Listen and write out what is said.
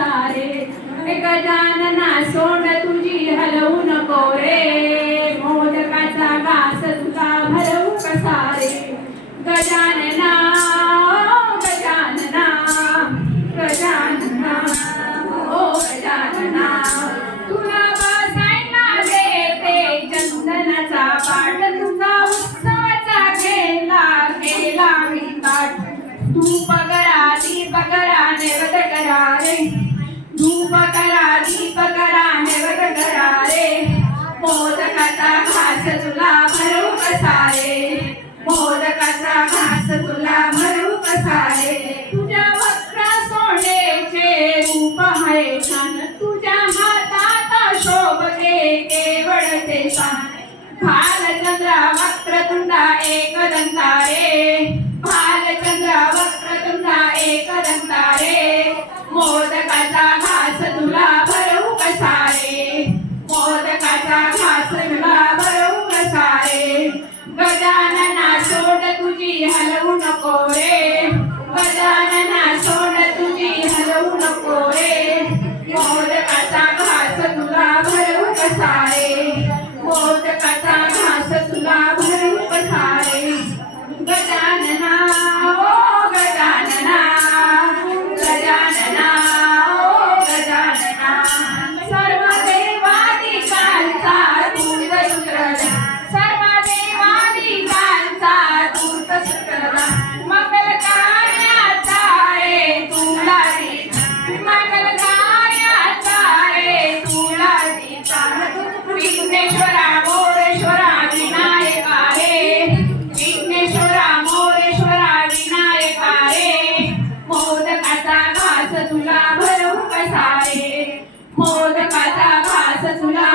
कसारे गजानना सोंड तुझी हलवू नको रे मोदकाचा घास तुला भरवू कसारे गजानना गजानना गजानना ओ गजानना तुला बसायला देते चंदनाचा पाट तुझा उत्सवाचा केला मी पाठ धूप करा दीप करा नैवेद करा रे धूप करा दीप करा नैवेद करा रे मोदकाचा घास तुला भरवू कसारे मोदकाचा घास तुला भरवू कसारे तुझ्या वक्र सोंडेचे रूप आहे छान तुझ्या हातात शोभते केवळ ते शान भालचंद्र वक्रतुंडा एकदंता रे भालचंद्र वक्रतुंडा एकदंता रे मोदकाचा घास तुला भरवू कसारे मोदकाचा घास तुला भरवू कसारे गजानना सोड तुझी हलवू नको रे गजानना सोड तुझी हलवू नको रे मोदकाचा घास तुला भरवू कसारे मोदकाचा घास तुला भरवू कसारे गजानना ओ गजानना गजानना ओ गजानना सर्व देवादिकांचा दूत सुत्रला सर्व देवादिकांचा दूत सुत्रला मंगल कार्याचा रे तुला दीता मंगल कार्याचा रे तुला दीता विघ्नेश्वरा मोरेश्वरा विनायका रे विघ्नेश्वरा मोरेश्वरा विनायका रे मोदकाचा घास तुला भरवू कसारे मोदकाचा घास तुला